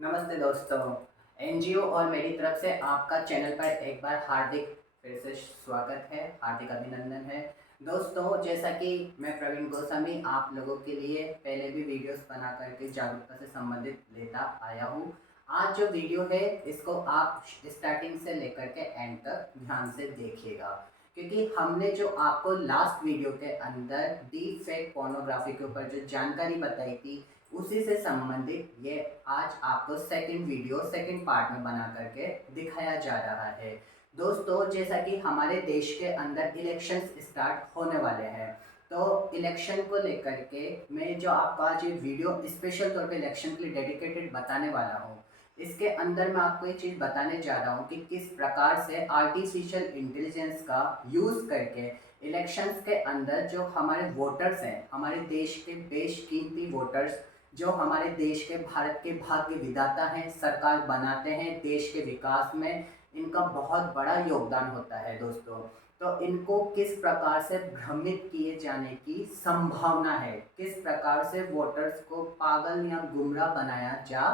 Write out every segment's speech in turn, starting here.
नमस्ते दोस्तों। एनजीओ और मेरी तरफ से आपका चैनल पर एक बार हार्दिक फिर से स्वागत है, हार्दिक अभिनंदन है। दोस्तों, जैसा कि मैं प्रवीण गोस्वामी आप लोगों के लिए पहले भी वीडियोस बना करके जागरूकता से संबंधित लेता आया हूँ। आज जो वीडियो है इसको आप स्टार्टिंग से लेकर के एंड तक ध्यान से देखिएगा, क्योंकि हमने जो आपको लास्ट वीडियो के अंदर डीप फेक पोर्नोग्राफी के ऊपर जो जानकारी बताई थी, उसी से संबंधित ये आज आपको सेकंड वीडियो सेकंड पार्ट में बना करके दिखाया जा रहा है। दोस्तों, जैसा कि हमारे देश के अंदर इलेक्शंस स्टार्ट होने वाले हैं, तो इलेक्शन को लेकर के मैं जो आपको आज ये वीडियो स्पेशल तौर पे इलेक्शन के लिए डेडिकेटेड बताने वाला हूँ, इसके अंदर मैं आपको ये चीज़ बताने जा रहा हूँ कि किस प्रकार से आर्टिफिशियल इंटेलिजेंस का यूज़ करके इलेक्शंस के अंदर जो हमारे वोटर्स हैं, हमारे देश के बेशकीमती वोटर्स, जो हमारे देश के भारत के भाग्य विधाता हैं, सरकार बनाते हैं, देश के विकास में इनका बहुत बड़ा योगदान होता है दोस्तों। तो इनको किस प्रकार से भ्रमित किए जाने की संभावना है, किस प्रकार से वोटर्स को पागल या गुमराह बनाया जा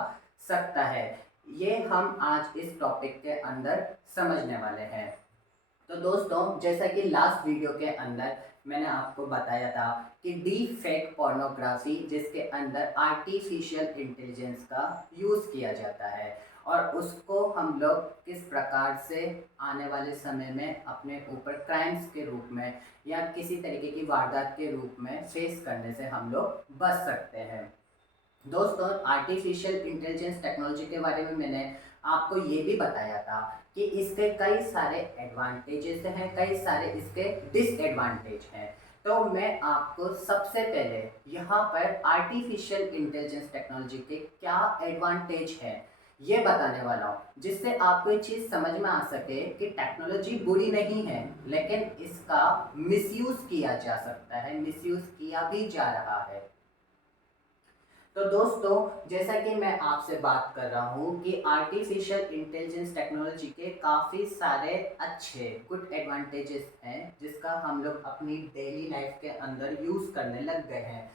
सकता है, ये हम आज इस टॉपिक के अंदर समझने वाले हैं। तो दोस्तों, जैसा कि लास्ट वीडियो के अंदर मैंने आपको बताया था कि डीप फेक पोर्नोग्राफी, जिसके अंदर आर्टिफिशियल इंटेलिजेंस का यूज़ किया जाता है और उसको हम लोग किस प्रकार से आने वाले समय में अपने ऊपर क्राइम्स के रूप में या किसी तरीके की वारदात के रूप में फेस करने से हम लोग बच सकते हैं। दोस्तों, आर्टिफिशियल इंटेलिजेंस टेक्नोलॉजी के बारे में मैंने आपको ये भी बताया था कि इसके कई सारे एडवांटेजेस हैं, कई सारे इसके डिसएडवांटेज हैं। तो मैं आपको सबसे पहले यहाँ पर आर्टिफिशियल इंटेलिजेंस टेक्नोलॉजी के क्या एडवांटेज हैं ये बताने वाला हूँ, जिससे आपको ये चीज़ समझ में आ सके कि टेक्नोलॉजी बुरी नहीं है, लेकिन इसका मिसयूज़ किया जा सकता है, मिसयूज़ किया भी जा रहा है। तो दोस्तों, जैसा कि मैं आपसे बात कर रहा हूँ कि आर्टिफिशियल इंटेलिजेंस टेक्नोलॉजी के काफ़ी सारे अच्छे गुड एडवांटेजेस हैं, जिसका हम लोग अपनी डेली लाइफ के अंदर यूज़ करने लग गए हैं।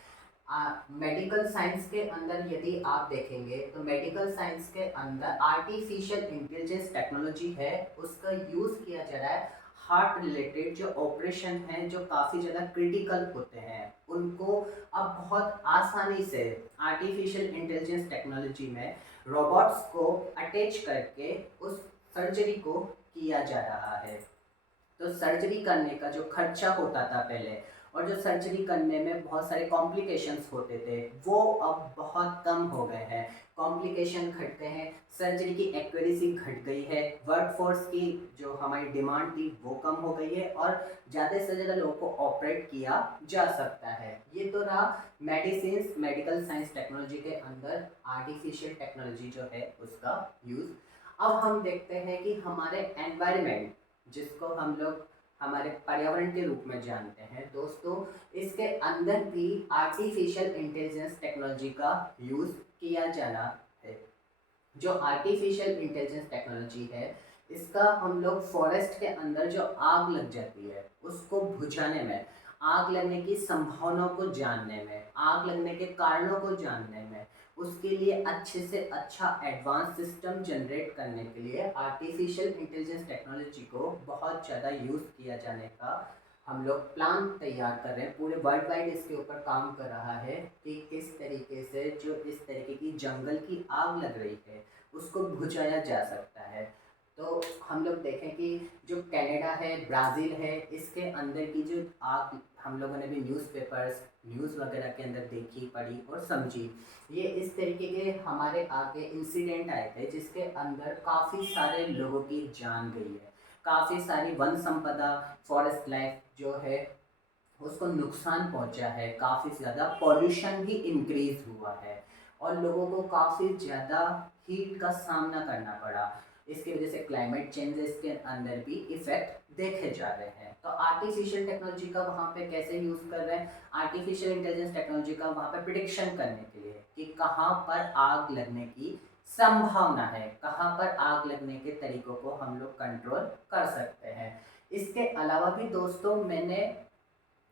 मेडिकल साइंस के अंदर यदि आप देखेंगे तो मेडिकल साइंस के अंदर आर्टिफिशियल इंटेलिजेंस टेक्नोलॉजी है, उसका यूज़ किया जा रहा है। हार्ट रिलेटेड जो ऑपरेशन हैं, जो काफ़ी ज़्यादा क्रिटिकल होते हैं, उनको अब बहुत आसानी से आर्टिफिशियल इंटेलिजेंस टेक्नोलॉजी में रोबोट्स को अटैच करके उस सर्जरी को किया जा रहा है। तो सर्जरी करने का जो खर्चा होता था पहले, और जो सर्जरी करने में बहुत सारे कॉम्प्लिकेशंस होते थे, वो अब बहुत कम हो गए हैं। कॉम्प्लिकेशन घटते हैं, सर्जरी की एक्यूरेसी घट गई है, वर्कफोर्स की जो हमारी डिमांड थी वो कम हो गई है और ज़्यादा से ज़्यादा लोगों को ऑपरेट किया जा सकता है। ये तो रहा मेडिसिन मेडिकल साइंस टेक्नोलॉजी के अंदर आर्टिफिशियल टेक्नोलॉजी जो है उसका यूज़। अब हम देखते हैं कि हमारे एनवायरनमेंट, जिसको हम लोग हमारे पर्यावरण के रूप में जानते हैं दोस्तों, इसके अंदर भी आर्टिफिशियल इंटेलिजेंस टेक्नोलॉजी का यूज़ किया जाना है। जो आर्टिफिशियल इंटेलिजेंस टेक्नोलॉजी है, इसका हम लोग फॉरेस्ट के अंदर जो आग लग जाती है उसको बुझाने में, आग लगने की संभावनाओं को जानने में, आग लगने के कारणों को जानने में, उसके लिए अच्छे से अच्छा एडवांस सिस्टम जनरेट करने के लिए आर्टिफिशियल इंटेलिजेंस टेक्नोलॉजी को बहुत ज़्यादा यूज़ किया जाने का हम लोग प्लान तैयार कर रहे हैं। पूरे वर्ल्ड वाइड इसके ऊपर काम कर रहा है कि किस तरीके से जो इस तरीके की जंगल की आग लग रही है उसको बुझाया जा सकता है। तो हम लोग देखें कि जो कनाडा है, ब्राज़ील है, इसके अंदर की जो आग हम लोगों ने भी न्यूज़पेपर्स न्यूज़ वगैरह के अंदर देखी, पढ़ी और समझी। ये इस तरीके के हमारे आगे इंसिडेंट आए थे जिसके अंदर काफ़ी सारे लोगों की जान गई है, काफ़ी सारी वन संपदा, फॉरेस्ट लाइफ जो है उसको नुकसान पहुंचा है, काफ़ी ज़्यादा पॉल्यूशन भी इंक्रीज हुआ है और लोगों को काफ़ी ज़्यादा हीट का सामना करना पड़ा। इसकी वजह से क्लाइमेट चेंजेस के अंदर भी इफ़ेक्ट देखे जा रहे हैं। तो आर्टिफिशियल टेक्नोलॉजी का वहाँ पे कैसे यूज़ कर रहे हैं, आर्टिफिशियल इंटेलिजेंस टेक्नोलॉजी का वहाँ पे प्रिडिक्शन करने के लिए कि कहाँ पर आग लगने की संभावना है, कहाँ पर आग लगने के तरीकों को हम लोग कंट्रोल कर सकते हैं। इसके अलावा भी दोस्तों, मैंने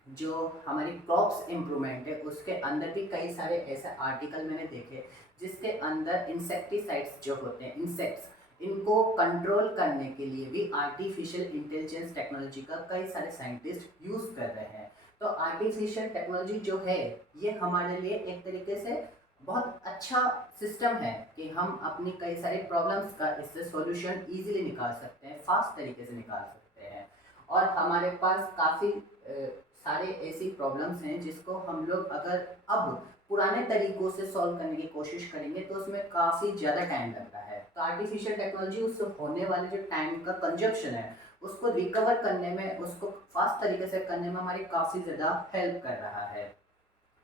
जो हमारी क्रॉप्स इम्प्रूवमेंट है उसके अंदर भी कई सारे ऐसे आर्टिकल मैंने देखे जिसके अंदर इंसेक्टिसाइड्स जो होते हैं, इंसेक्ट्स, इनको कंट्रोल करने के लिए भी आर्टिफिशियल इंटेलिजेंस टेक्नोलॉजी का कई सारे साइंटिस्ट यूज़ कर रहे हैं। तो आर्टिफिशियल टेक्नोलॉजी जो है ये हमारे लिए एक तरीके से बहुत अच्छा सिस्टम है कि हम अपनी कई सारी प्रॉब्लम्स का इससे सॉल्यूशन इजीली निकाल सकते हैं, फास्ट तरीके से निकाल सकते हैं। और हमारे पास काफ़ी सारे ऐसी प्रॉब्लम्स हैं जिसको हम लोग अगर अब पुराने तरीकों से सॉल्व करने की कोशिश करेंगे तो उसमें काफ़ी ज़्यादा टाइम लगता है। तो आर्टिफिशियल टेक्नोलॉजी उस होने वाले जो टाइम का कंजप्शन है उसको रिकवर करने में, उसको फास्ट तरीके से करने में हमारी काफ़ी ज़्यादा हेल्प कर रहा है।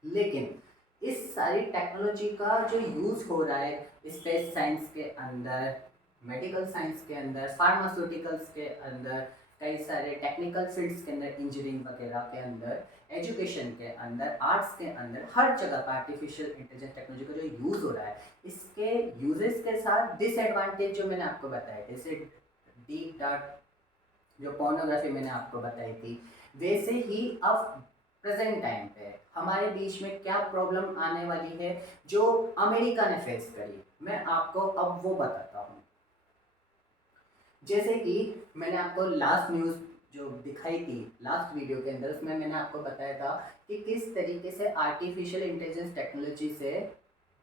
लेकिन इस सारी टेक्नोलॉजी का जो यूज़ हो रहा है स्पेस साइंस के अंदर, मेडिकल साइंस के अंदर, फार्मास्यूटिकल्स के अंदर, कई सारे टेक्निकल फील्ड्स के अंदर, इंजीनियरिंग वगैरह के अंदर, एजुकेशन के अंदर, आर्ट्स के अंदर, हर जगह आर्टिफिशियल इंटेलिजेंस टेक्नोलॉजी का जो यूज़ हो रहा है, इसके यूजेस के साथ डिसएडवांटेज जो मैंने आपको बताया, जैसे डीप डार्क जो पोर्नोग्राफी मैंने आपको बताई थी, वैसे ही अब प्रेजेंट टाइम पे हमारे बीच में क्या प्रॉब्लम आने वाली है जो अमेरिका ने फेस करी, मैं आपको अब वो बताता हूँ। जैसे कि मैंने आपको लास्ट न्यूज़ जो दिखाई थी लास्ट वीडियो के अंदर, उसमें मैंने आपको बताया था कि किस तरीके से आर्टिफिशियल इंटेलिजेंस टेक्नोलॉजी से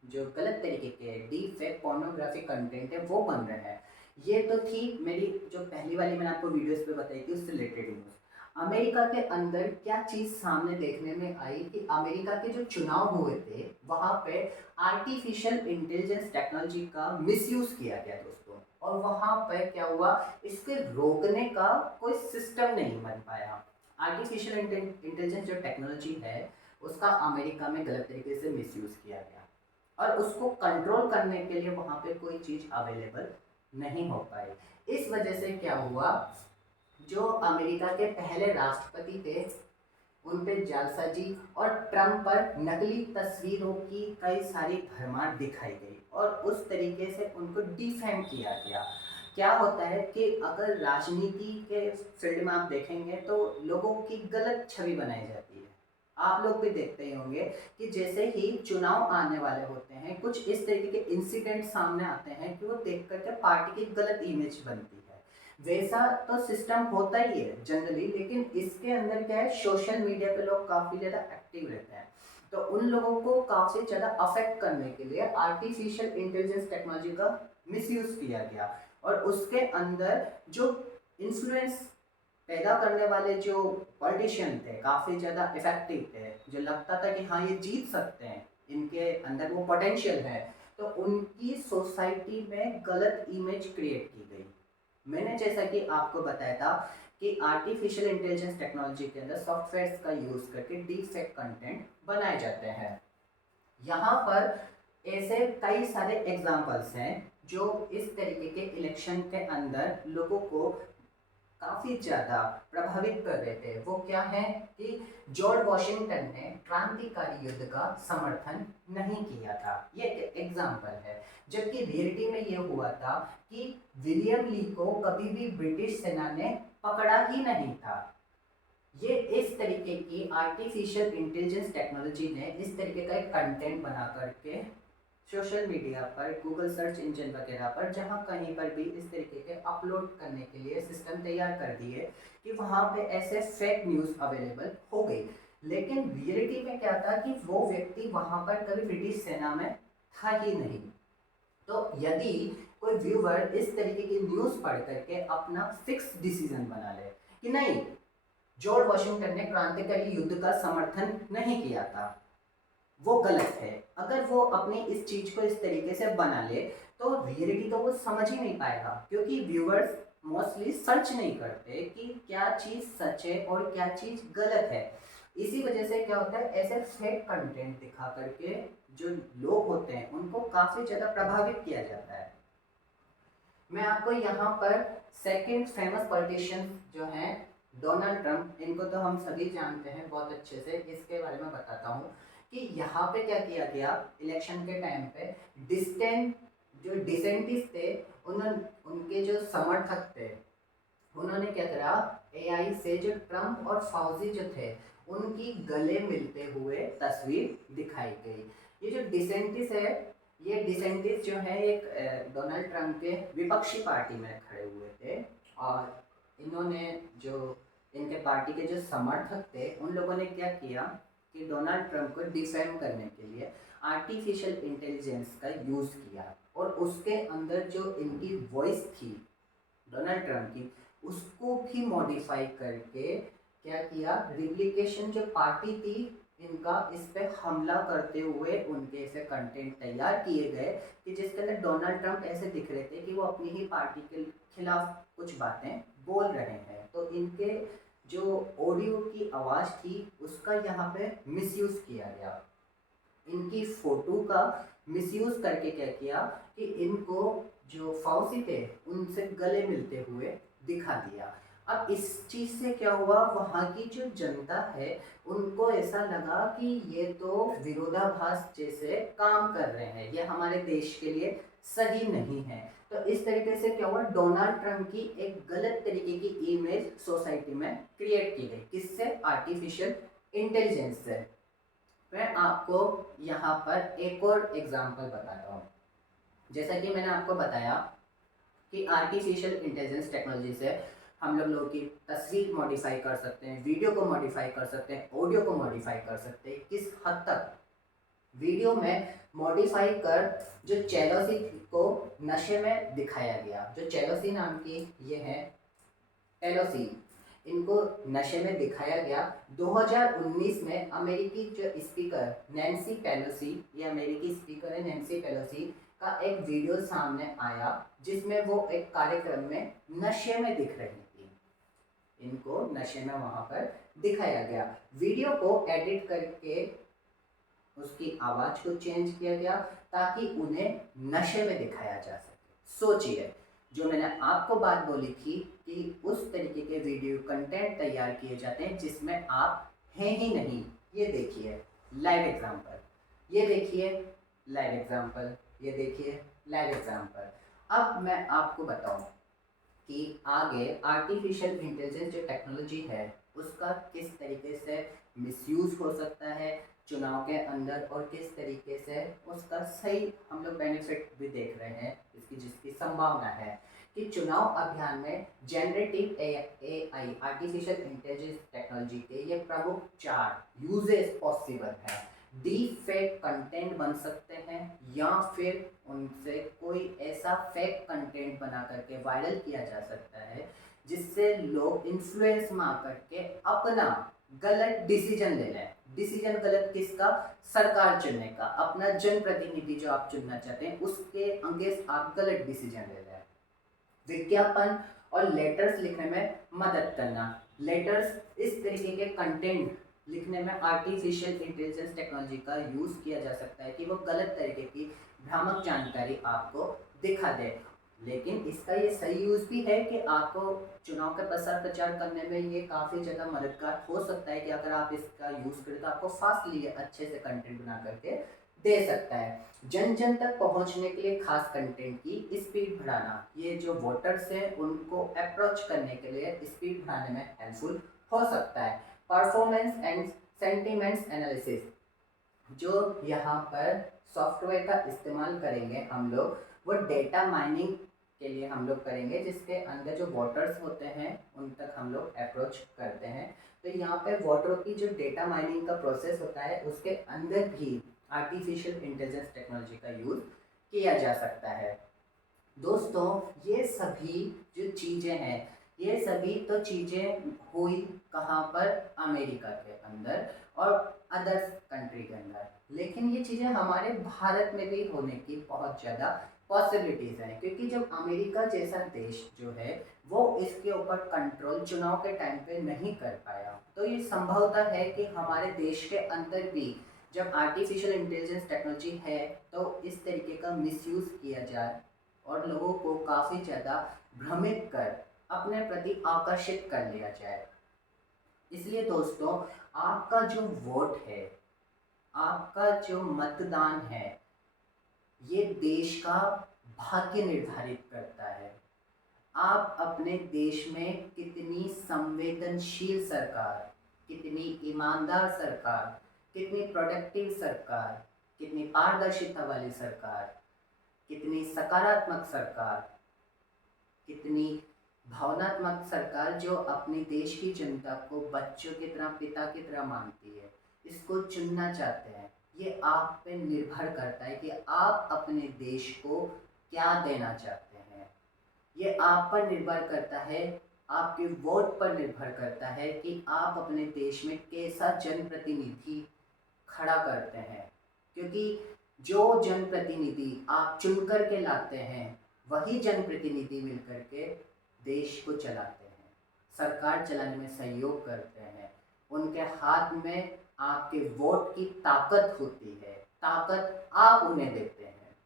जो गलत तरीके के डीप फेक पोर्नोग्राफी कंटेंट है वो बन रहे हैं। ये तो थी मेरी जो पहली वाली मैंने आपको वीडियोस पे बताई थी उससे रिलेटेड न्यूज़। अमेरिका के अंदर क्या चीज़ सामने देखने में आई कि अमेरिका के जो चुनाव हुए थे वहाँ पे आर्टिफिशियल इंटेलिजेंस टेक्नोलॉजी का मिसयूज़ किया गया दोस्तों। और वहाँ पे क्या हुआ, इसके रोकने का कोई सिस्टम नहीं बन पाया। आर्टिफिशियल इंटेलिजेंस जो टेक्नोलॉजी है उसका अमेरिका में गलत तरीके से मिसयूज़ किया गया और उसको कंट्रोल करने के लिए वहाँ पे कोई चीज़ अवेलेबल नहीं हो पाई। इस वजह से क्या हुआ, जो अमेरिका के पहले राष्ट्रपति थे उन पे जालसाजी और ट्रम्प पर नकली तस्वीरों की कई सारी भरमार दिखाई गई और उस तरीके से उनको डिफेम किया गया। क्या होता है कि अगर राजनीति के फील्ड में आप देखेंगे तो लोगों की गलत छवि बनाई जाती है। आप लोग भी देखते ही होंगे कि जैसे ही चुनाव आने वाले होते हैं कुछ इस तरीके के इंसिडेंट सामने आते हैं कि वो देख करके पार्टी की गलत इमेज बनती है। वैसा तो सिस्टम होता ही है जनरली, लेकिन इसके अंदर क्या है, सोशल मीडिया पे लोग काफ़ी ज़्यादा एक्टिव रहते हैं तो उन लोगों को काफ़ी ज़्यादा अफेक्ट करने के लिए आर्टिफिशियल इंटेलिजेंस टेक्नोलॉजी का मिसयूज़ किया गया। और उसके अंदर जो इन्फ्लुएंस पैदा करने वाले जो पॉलिटिशियन थे काफ़ी ज़्यादा इफेक्टिव थे, जो लगता था कि हाँ ये जीत सकते हैं, इनके अंदर वो पोटेंशियल है, तो उनकी सोसाइटी में गलत इमेज क्रिएट की गई। मैंने जैसा कि आपको बताया था कि आर्टिफिशियल इंटेलिजेंस टेक्नोलॉजी के अंदर सॉफ्टवेयर्स का यूज़ करके डीप फेक कंटेंट बनाए जाते हैं। यहाँ पर ऐसे कई सारे एग्जाम्पल्स हैं जो इस तरीके के इलेक्शन के अंदर लोगों को काफ़ी ज़्यादा प्रभावित कर रहे थे। वो क्या है कि जॉर्ज वॉशिंगटन ने क्रांतिकारी युद्ध का समर्थन नहीं किया था, ये एक एग्जाम्पल है। जबकि रियलिटी में ये हुआ था कि विलियम ली को कभी भी ब्रिटिश सेना ने पकड़ा ही नहीं था। ये इस तरीके की आर्टिफिशियल इंटेलिजेंस टेक्नोलॉजी ने इस तरीके का एक कंटेंट बना करके सोशल मीडिया पर, गूगल सर्च इंजन वगैरह पर, जहाँ कहीं पर भी इस तरीके के अपलोड करने के लिए सिस्टम तैयार कर दिए कि वहाँ पे ऐसे फेक न्यूज़ अवेलेबल हो गई। लेकिन रियलिटी में क्या था कि वो व्यक्ति वहाँ पर कभी ब्रिटिश सेना में था ही नहीं। तो यदि कोई व्यूवर इस तरीके की न्यूज़ पढ़ करके अपना फिक्स डिसीजन बना ले कि नहीं, जॉर्ज वॉशिंगटन ने क्रांतिकारी युद्ध का समर्थन नहीं किया था, वो गलत है। अगर वो अपनी इस चीज को इस तरीके से बना ले तो रियलिटी तो वो समझ ही नहीं पाएगा, क्योंकि व्यूअर्स मोस्टली सर्च नहीं करते कि क्या चीज सच है और क्या चीज गलत है। इसी वजह से क्या होता है, ऐसे फेक कंटेंट दिखा करके जो लोग होते हैं उनको काफी ज्यादा प्रभावित किया जाता है। मैं आपको यहाँ पर सेकंड फेमस पॉलिटिशियन जो हैं डोनाल्ड ट्रंप, इनको तो हम सभी जानते हैं बहुत अच्छे से, इसके बारे में बताता हूँ कि यहाँ पे क्या किया गया इलेक्शन के टाइम पे। डिस्टेंट जो डिसेंटिस थे उन्होंने, उनके जो समर्थक थे, उन्होंने क्या करा, एआई से जो ट्रंप और फाउजी जो थे उनकी गले मिलते हुए तस्वीर दिखाई गई। ये जो डिसेंटिस है, ये डिसेंटिस जो है एक डोनाल्ड ट्रंप के विपक्षी पार्टी में खड़े हुए थे, और इन्होंने जो इनके पार्टी के जो समर्थक थे उन लोगों ने क्या किया कि डोनाल्ड ट्रंप को डिफेम करने के लिए आर्टिफिशियल इंटेलिजेंस का यूज़ किया, और उसके अंदर जो इनकी वॉइस थी डोनाल्ड ट्रंप की, उसको भी मॉडिफाई करके क्या किया, रिप्लिकेशन जो पार्टी थी इनका, इस पे हमला करते हुए उनके ऐसे कंटेंट तैयार किए गए कि जिसके अंदर डोनाल्ड ट्रंप ऐसे दिख रहे थे कि वो अपनी ही पार्टी के खिलाफ कुछ बातें बोल रहे हैं। तो इनके जो ऑडियो की आवाज़ थी उसका यहाँ पे मिसयूज़ किया गया, इनकी फ़ोटो का मिसयूज़ करके क्या किया कि इनको जो फौजी थे उनसे गले मिलते हुए दिखा दिया। अब इस चीज़ से क्या हुआ, वहाँ की जो जनता है उनको ऐसा लगा कि ये तो विरोधाभास जैसे काम कर रहे हैं, ये हमारे देश के लिए सही नहीं है। तो इस तरीके से क्या हुआ, डोनाल्ड ट्रंप की एक गलत तरीके की इमेज सोसाइटी में क्रिएट की गई। किससे? आर्टिफिशियल इंटेलिजेंस से। मैं आपको यहाँ पर एक और एग्जांपल बताता हूँ। जैसा कि मैंने आपको बताया कि आर्टिफिशियल इंटेलिजेंस टेक्नोलॉजी से हम लोगों की तस्वीर मॉडिफाई कर सकते हैं, वीडियो को मॉडिफाई कर सकते हैं, ऑडियो को मॉडिफाई कर सकते हैं। किस हद तक? वीडियो में मॉडिफाई कर जो चेलोसी को नशे में दिखाया गया, जो चेलोसी नाम की ये है पेलोसी, इनको नशे में दिखाया गया। 2019 में अमेरिकी जो स्पीकर नैन्सी पेलोसी, ये अमेरिकी स्पीकर है नैन्सी पेलोसी, का एक वीडियो सामने आया जिसमें वो एक कार्यक्रम में नशे में दिख रही थी। इनको नशे में वहां पर दिखाया गया। वीडियो को एडिट करके उसकी आवाज को चेंज किया गया ताकि उन्हें नशे में दिखाया जा सके। सोचिए, जो मैंने आपको बात बोली थी कि उस तरीके के वीडियो कंटेंट तैयार किए जाते हैं जिसमें आप हैं ही नहीं। ये देखिए लाइव एग्जांपल, ये देखिए लाइव एग्जांपल, ये देखिए लाइव एग्जांपल। अब मैं आपको बताऊं कि आगे आर्टिफिशियल इंटेलिजेंस जो टेक्नोलॉजी है उसका किस तरीके से मिसयूज़ हो सकता है चुनाव के अंदर, और किस तरीके से उसका सही हम लोग बेनिफिट भी देख रहे हैं, इसकी जिसकी संभावना है कि चुनाव अभियान में generative AI artificial intelligence technology के ये प्रमुख 4 यूजेस पॉसिबल है। डीप फेक कंटेंट बन सकते हैं, या फिर उनसे कोई ऐसा फेक कंटेंट बना करके वायरल किया जा सकता है जिससे लोग इन्फ्लुएंस में आकर के अपना गलत डिसीजन ले लें। डिसीजन गलत किसका? सरकार चुनने का, अपना जनप्रतिनिधि जो आप चुनना चाहते हैं उसके अगेंस्ट आप गलत डिसीजन ले लें। विज्ञापन और लेटर्स लिखने में मदद करना, लेटर्स इस तरीके के कंटेंट लिखने में आर्टिफिशियल इंटेलिजेंस टेक्नोलॉजी का यूज़ किया जा सकता है कि वो गलत तरीके की भ्रामक जानकारी आपको दिखा दे। लेकिन इसका ये सही यूज़ भी है कि आपको चुनाव का प्रसार प्रचार करने में ये काफ़ी ज़्यादा मददगार हो सकता है कि अगर आप इसका यूज़ करें तो आपको फास्टली अच्छे से कंटेंट बना करके दे सकता है। जन जन तक पहुंचने के लिए खास कंटेंट की स्पीड बढ़ाना, ये जो वोटर्स हैं उनको अप्रोच करने के लिए स्पीड बढ़ाने में हेल्पफुल हो सकता है। परफॉर्मेंस एंड सेंटिमेंट्स एनालिसिस, जो यहाँ पर सॉफ्टवेयर का इस्तेमाल करेंगे हम लोग, वो डेटा माइनिंग के लिए हम लोग करेंगे जिसके अंदर जो वोटर्स होते हैं उन तक हम लोग अप्रोच करते हैं। तो यहाँ पे वोटरों की जो डेटा माइनिंग का प्रोसेस होता है उसके अंदर भी आर्टिफिशियल इंटेलिजेंस टेक्नोलॉजी का यूज़ किया जा सकता है। दोस्तों, ये सभी जो चीज़ें हैं, ये सभी तो चीज़ें हुई कहाँ पर? अमेरिका के अंदर और अदर्स कंट्री के अंदर, लेकिन ये चीज़ें हमारे भारत में भी होने की बहुत ज़्यादा पॉसिबिलिटीज़ हैं, क्योंकि जब अमेरिका जैसा देश जो है वो इसके ऊपर कंट्रोल चुनाव के टाइम पे नहीं कर पाया, तो ये संभवतः है कि हमारे देश के अंदर भी जब आर्टिफिशियल इंटेलिजेंस टेक्नोलॉजी है तो इस तरीके का मिसयूज़ किया जाए और लोगों को काफ़ी ज़्यादा भ्रमित कर अपने प्रति आकर्षित कर लिया जाए। इसलिए दोस्तों, आपका जो वोट है, आपका जो मतदान है, ये देश का भाग्य निर्धारित करता है। आप अपने देश में कितनी संवेदनशील सरकार, कितनी ईमानदार सरकार, कितनी प्रोडक्टिव सरकार, कितनी पारदर्शिता वाली सरकार, कितनी सकारात्मक सरकार, कितनी भावनात्मक सरकार जो अपने देश की जनता को बच्चों की तरह, पिता की तरह मानती है, इसको चुनना चाहते हैं। ये आप पे निर्भर करता है कि आप अपने देश को क्या देना चाहते हैं। ये आप पर निर्भर करता है, आपके वोट पर निर्भर करता है कि आप अपने देश में कैसा जनप्रतिनिधि खड़ा करते हैं। क्योंकि जो जनप्रतिनिधि आप चुन कर के लाते हैं, वही जनप्रतिनिधि मिलकर के देश को चलाते हैं, सरकार चलाने में सहयोग करते हैं। उनके हाथ में आपके वोट की ताकत होती है, ताकत आप उन्हें देते हैं।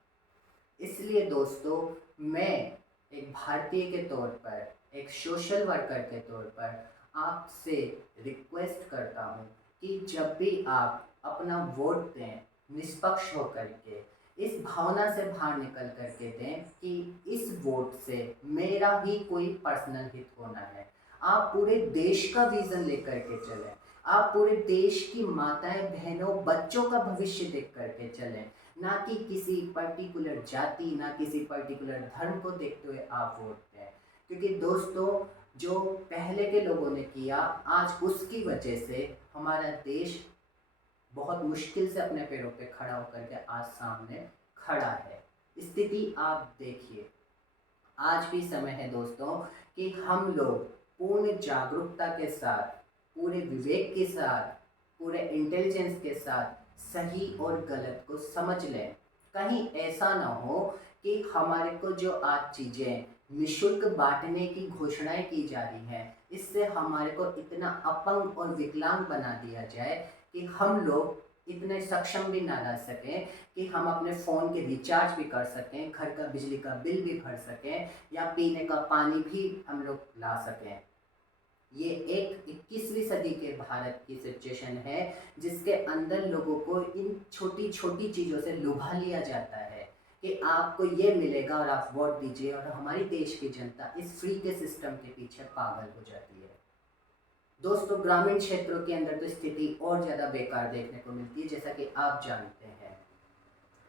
इसलिए दोस्तों, मैं एक भारतीय के तौर पर, एक सोशल वर्कर के तौर पर आपसे रिक्वेस्ट करता हूँ कि जब भी आप अपना वोट दें, निष्पक्ष होकर के इस भावना से बाहर निकल करके दें कि इस वोट से मेरा ही कोई पर्सनल हित होना है। आप पूरे देश का विजन लेकर के चलें, आप पूरे देश की माताएं, बहनों, बच्चों का भविष्य देख करके चलें, ना कि किसी पर्टिकुलर जाति, ना किसी पर्टिकुलर धर्म को देखते हुए आप वोट दें। क्योंकि दोस्तों, जो पहले के लोगों ने किया, आज उसकी वजह से हमारा देश बहुत मुश्किल से अपने पैरों पे खड़ा होकर के आज सामने खड़ा है। स्थिति आप देखिए, आज भी समय है दोस्तों कि हम लोग पूर्ण जागरूकता के साथ, पूरे विवेक के साथ, पूरे इंटेलिजेंस के साथ सही और गलत को समझ लें। कहीं ऐसा ना हो कि हमारे को जो आज चीज़ें निःशुल्क बांटने की घोषणाएं की जा रही हैं, इससे हमारे को इतना अपंग और विकलांग बना दिया जाए कि हम लोग इतने सक्षम भी ना रह सकें कि हम अपने फ़ोन के रिचार्ज भी कर सकें, घर का बिजली का बिल भी भर सकें, या पीने का पानी भी हम लोग ला सकें। ये एक 21वीं सदी के भारत की सिचुएशन है, जिसके अंदर लोगों को इन छोटी छोटी चीज़ों से लुभा लिया जाता है कि आपको ये मिलेगा और आप वोट दीजिए, और हमारी देश की जनता इस फ्री के सिस्टम के पीछे पागल हो जाती है। दोस्तों, ग्रामीण क्षेत्रों के अंदर तो स्थिति और ज़्यादा बेकार देखने को मिलती है, जैसा कि आप जानते हैं।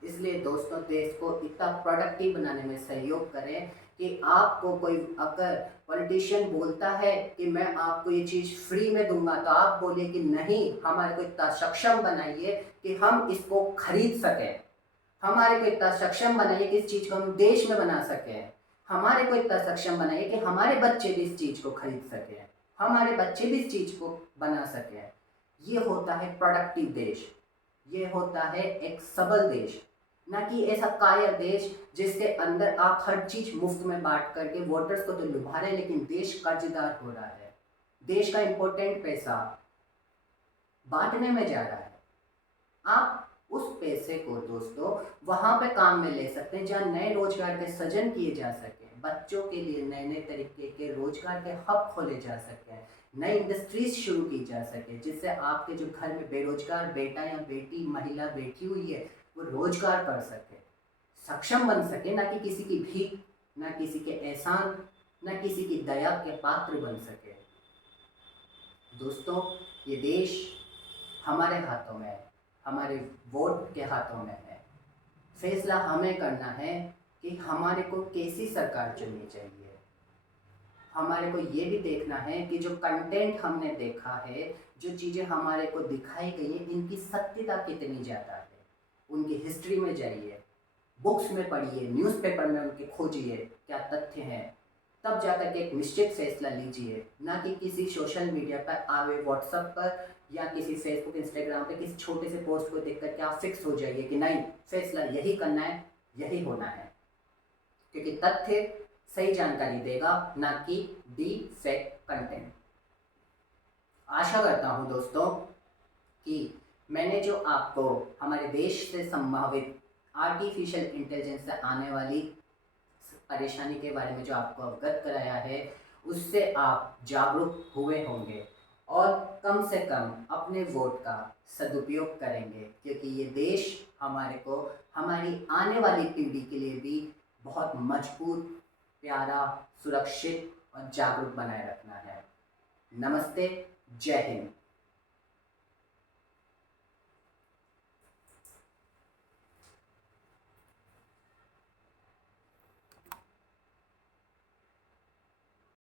इसलिए दोस्तों, देश को इतना प्रोडक्टिव बनाने में सहयोग करें कि आपको कोई अगर पॉलिटिशियन बोलता है कि मैं आपको ये चीज़ फ्री में दूंगा, तो आप बोलिए कि नहीं, हमारे को इतना सक्षम बनाइए कि हम इसको खरीद सकें। हमारे को इतना सक्षम बनाइए कि इस चीज़ को हम देश में बना सकें। हमारे को इतना सक्षम बनाइए कि हमारे बच्चे भी इस चीज़ को खरीद सकें, हमारे बच्चे भी इस चीज़ को बना सकें। ये होता है प्रोडक्टिव देश, ये होता है एक सबल देश, ना कि ऐसा कायर देश जिसके अंदर आप हर चीज़ मुफ्त में बांट करके वोटर्स को तो लुभा रहे हैं, लेकिन देश कर्जदार हो रहा है। देश का इम्पोर्टेंट पैसा बांटने में जा रहा है। आप उस पैसे को दोस्तों वहाँ पे काम में ले सकते हैं जहाँ नए रोजगार के सृजन किए जा सके, बच्चों के लिए नए नए तरीके के रोजगार के हब खोले जा सके, नई इंडस्ट्रीज शुरू की जा सके, जिससे आपके जो घर में बेरोजगार बेटा या बेटी, महिला बैठी हुई है, वो रोजगार कर सके, सक्षम बन सके, ना कि किसी की भीख, ना किसी के एहसान, ना किसी की दया के पात्र बन सके। दोस्तों, ये देश हमारे हाथों में है, हमारे वोट के हाथों में है। फैसला हमें करना है कि हमारे को कैसी सरकार चुननी चाहिए। हमारे को ये भी देखना है कि जो कंटेंट हमने देखा है, जो चीज़ें हमारे को दिखाई गई हैं, इनकी सत्यता कितनी ज़्यादा है। उनकी हिस्ट्री में जाइए, बुक्स में पढ़िए, न्यूज़पेपर में उनके खोजिए क्या तथ्य हैं, तब जाकर के एक निश्चित फैसला लीजिए, ना कि किसी सोशल मीडिया पर आवे, व्हाट्सएप पर या किसी फेसबुक, इंस्टाग्राम पे किसी छोटे से पोस्ट को देख करके आप फिक्स हो जाइए कि नहीं, फैसला यही करना है, यही होना है। क्योंकि तथ्य सही जानकारी देगा, ना कि डी फेक कंटेंट। आशा करता हूँ दोस्तों कि मैंने जो आपको हमारे देश से संभावित आर्टिफिशियल इंटेलिजेंस से आने वाली परेशानी के बारे में जो आपको अवगत कराया है, उससे आप जागरूक हुए होंगे और कम से कम अपने वोट का सदुपयोग करेंगे, क्योंकि ये देश हमारे को, हमारी आने वाली पीढ़ी के लिए भी बहुत मजबूत, प्यारा, सुरक्षित और जागरूक बनाए रखना है। नमस्ते, जय हिंद।